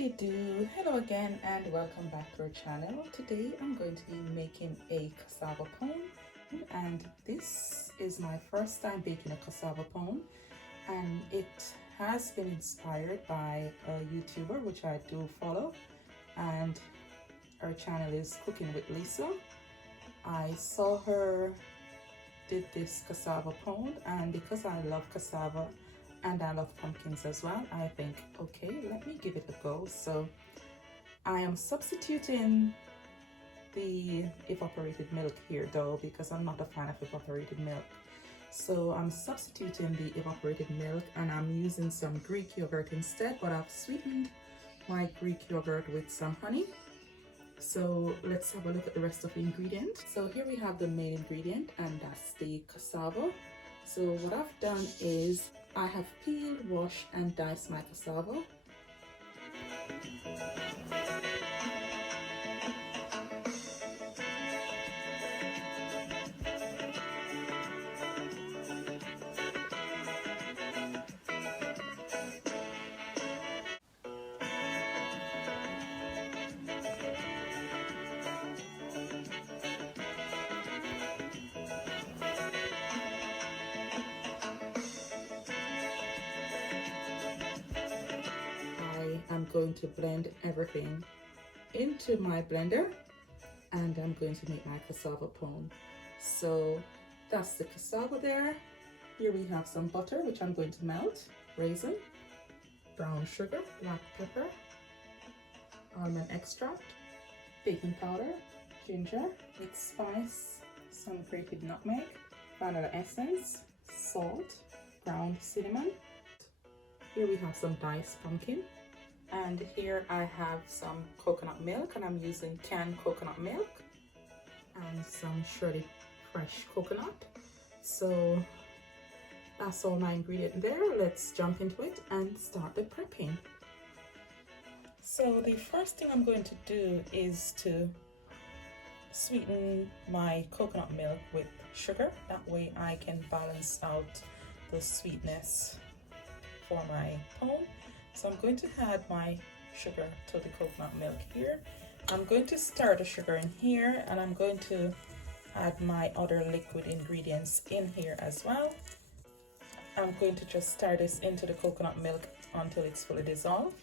Howdy do, hello again and welcome back to our channel. Today I'm going to be making a cassava pone, and this is my first time baking a cassava pone, and it has been inspired by a YouTuber which I do follow, and her channel is Cooking with Lisa. I saw her did this cassava pone, and because I love cassava and I love pumpkins as well, I think, okay, let me give it a go. So I am substituting the evaporated milk here though, because I'm not a fan of evaporated milk. So I'm substituting the evaporated milk and I'm using some Greek yogurt instead, but I've sweetened my Greek yogurt with some honey. So let's have a look at the rest of the ingredients. So here we have the main ingredient, and that's the cassava. So what I've done is I have peeled, washed, and diced my cassava. I'm going to blend everything into my blender, and I'm going to make my cassava pone. So that's the cassava there. Here we have some butter, which I'm going to melt, raisin, brown sugar, black pepper, almond extract, baking powder, ginger, mixed spice, some grated nutmeg, vanilla essence, salt, ground cinnamon. Here we have some diced pumpkin. And here I have some coconut milk, and I'm using canned coconut milk and some shredded fresh coconut. So that's all my ingredient there. Let's jump into it and start the prepping. So the first thing I'm going to do is to sweeten my coconut milk with sugar. That way I can balance out the sweetness for my pone. So I'm going to add my sugar to the coconut milk here. I'm going to stir the sugar in here, and I'm going to add my other liquid ingredients in here as well. I'm going to just stir this into the coconut milk until it's fully dissolved.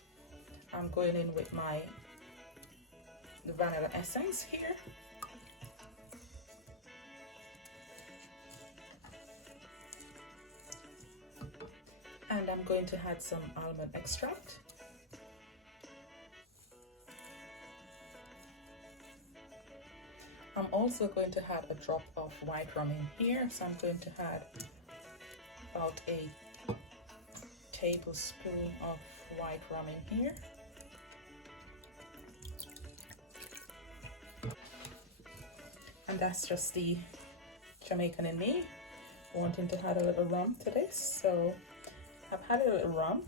I'm going in with my vanilla essence here. And I'm going to add some almond extract. I'm also going to add a drop of white rum in here. So I'm going to add about a tablespoon of white rum in here. And that's just the Jamaican in me wanting to add a little rum to this. So I've had a little rum.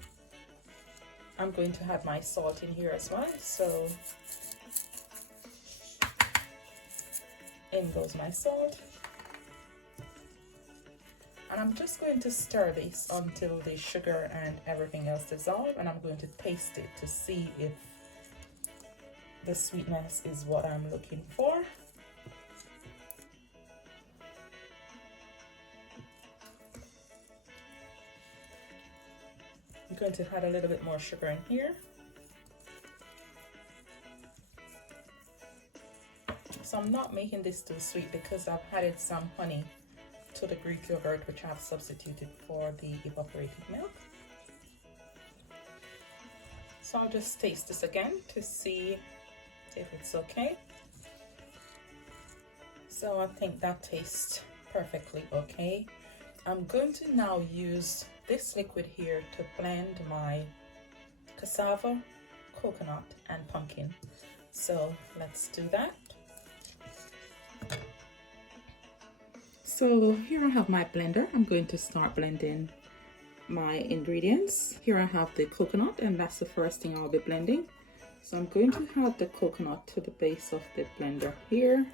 I'm going to add my salt in here as well. So in goes my salt. And I'm just going to stir this until the sugar and everything else dissolve, and I'm going to taste it to see if the sweetness is what I'm looking for. I'm going to add a little bit more sugar in here. So I'm not making this too sweet because I've added some honey to the Greek yogurt, which I've substituted for the evaporated milk. So I'll just taste this again to see if it's okay. So I think that tastes perfectly okay. I'm going to now use this liquid here to blend my cassava, coconut, and pumpkin. So let's do that. So here I have my blender. I'm going to start blending my ingredients. Here I have the coconut, and that's the first thing I'll be blending. So I'm going to add the coconut to the base of the blender here.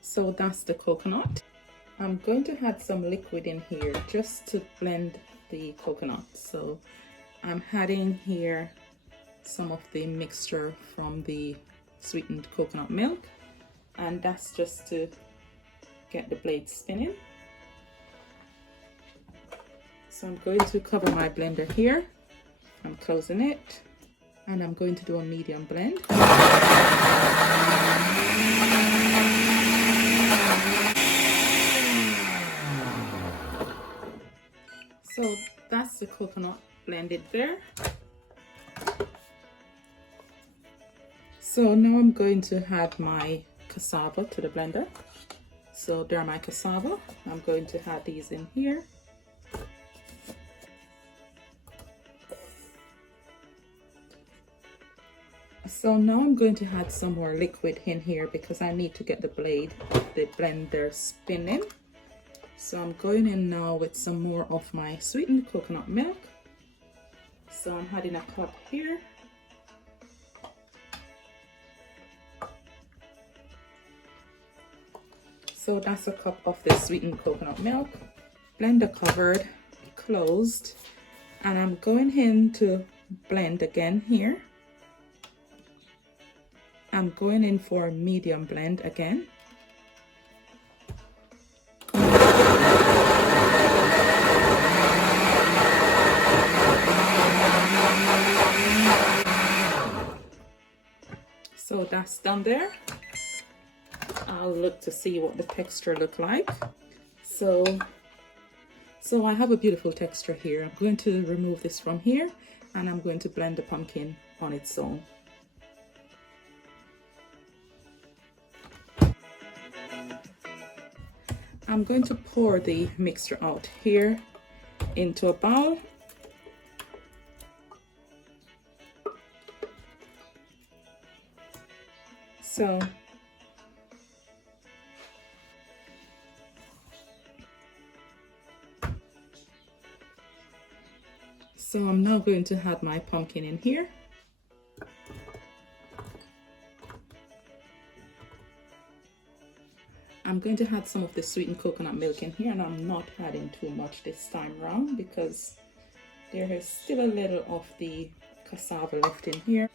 So that's the coconut. I'm going to add some liquid in here just to blend the coconut. So I'm adding here some of the mixture from the sweetened coconut milk, and that's just to get the blade spinning. So I'm going to cover my blender here. I'm closing it, and I'm going to do a medium blend. So that's the coconut blended there. So now I'm going to add my cassava to the blender. So there are my cassava. I'm going to add these in here. So now I'm going to add some more liquid in here because I need to get the blade of the blender spinning. So I'm going in now with some more of my sweetened coconut milk. So I'm adding a cup here. So that's a cup of the sweetened coconut milk. Blender covered, closed, and I'm going in to blend again here. I'm going in for a medium blend again. So that's done there. I'll look to see what the texture look like. So I have a beautiful texture here. I'm going to remove this from here, and I'm going to blend the pumpkin on its own. I'm going to pour the mixture out here into a bowl. So I'm now going to add my pumpkin in here. I'm going to add some of the sweetened coconut milk in here, and I'm not adding too much this time around because there is still a little of the cassava left in here.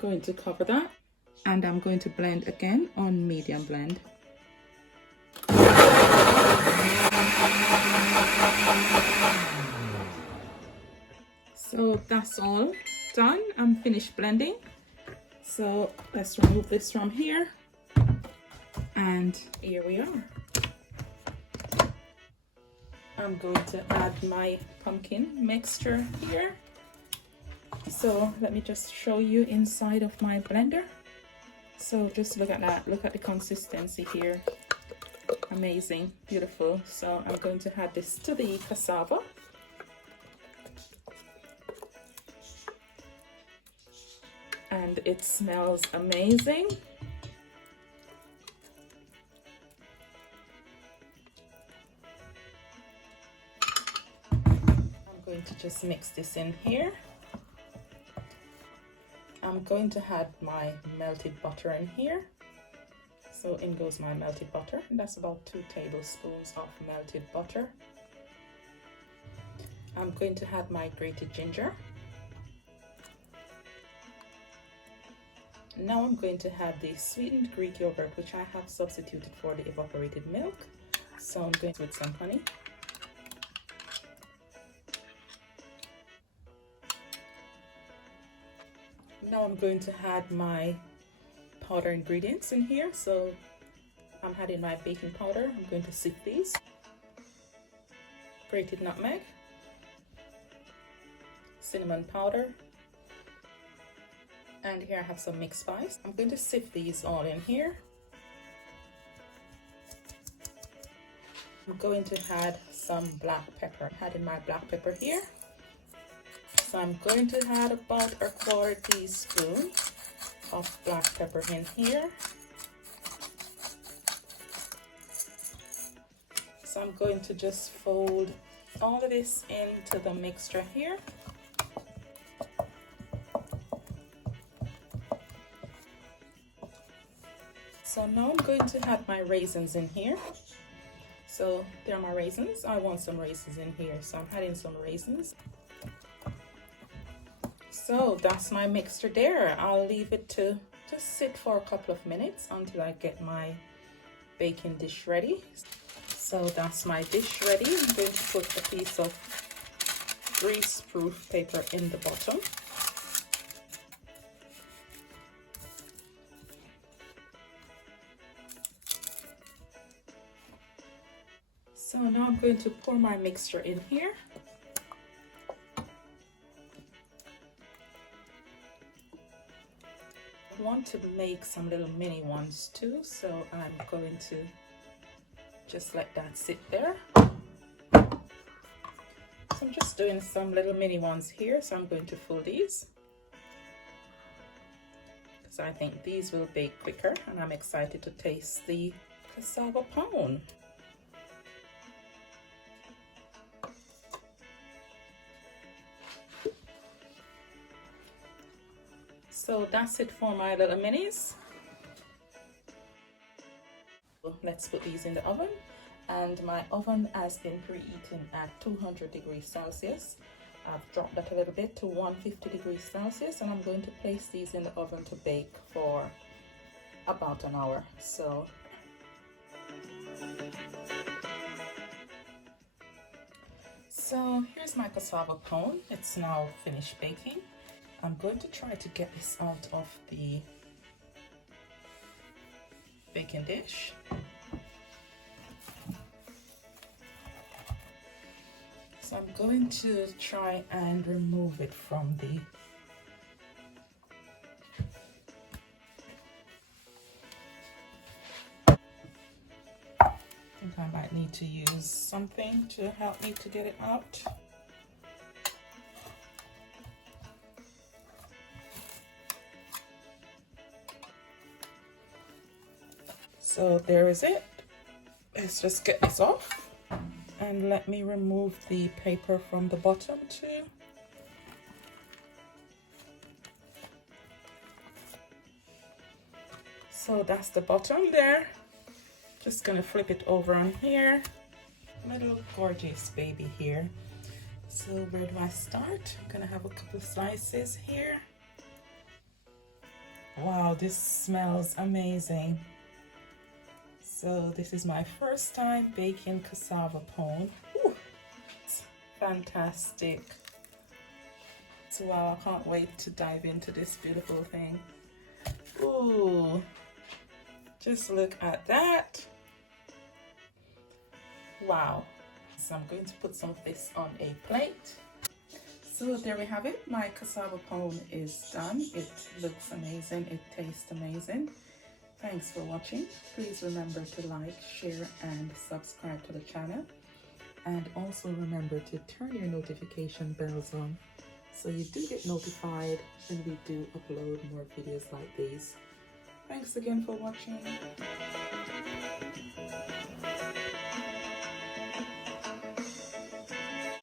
Going to cover that, and I'm going to blend again on medium blend. So that's all done. I'm finished blending. So let's remove this from here, and here we are. I'm going to add my pumpkin mixture here. So let me just show you inside of my blender. So just look at that, look at the consistency here. Amazing, beautiful. So I'm going to add this to the cassava. And it smells amazing. I'm going to just mix this in here. I'm going to add my melted butter in here. So in goes my melted butter. That's about 2 tablespoons of melted butter. I'm going to add my grated ginger. Now I'm going to add the sweetened Greek yogurt, which I have substituted for the evaporated milk. So I'm going to with some honey. Now I'm going to add my powder ingredients in here. So I'm adding my baking powder. I'm going to sift these. Grated nutmeg, cinnamon powder, and here I have some mixed spice. I'm going to sift these all in here. I'm going to add some black pepper. I'm adding my black pepper here. So I'm going to add about a 1/4 teaspoon of black pepper in here. So I'm going to just fold all of this into the mixture here. So now I'm going to add my raisins in here. So there are my raisins. I want some raisins in here, so I'm adding some raisins. So that's my mixture there. I'll leave it to just sit for a couple of minutes until I get my baking dish ready. So that's my dish ready. I'm going to put a piece of grease-proof paper in the bottom. So now I'm going to pour my mixture in here. I want to make some little mini ones too, so I'm going to just let that sit there. So I'm just doing some little mini ones here, so I'm going to fill these because I think these will bake quicker, and I'm excited to taste the cassava pone. So that's it for my little minis. Let's put these in the oven, and my oven has been preheating at 200 degrees Celsius. I've dropped that a little bit to 150 degrees Celsius, and I'm going to place these in the oven to bake for about an hour. So here's my cassava pone. It's now finished baking. I'm going to try to get this out of the baking dish. So I'm going to try and remove it from the I think I might need to use something to help me to get it out. So there is it. Let's just get this off, and let me remove the paper from the bottom too. So that's the bottom there. Just gonna flip it over on here. Little gorgeous baby here. So where do I start? I'm gonna have a couple of slices here. Wow, this smells amazing. So this is my first time baking cassava pone. Ooh, it's fantastic. So wow, I can't wait to dive into this beautiful thing. Ooh, just look at that. Wow. So I'm going to put some of this on a plate. So there we have it. My cassava pone is done. It looks amazing. It tastes amazing. Thanks for watching. Please remember to like, share, and subscribe to the channel. And also remember to turn your notification bells on so you do get notified when we do upload more videos like these. Thanks again for watching.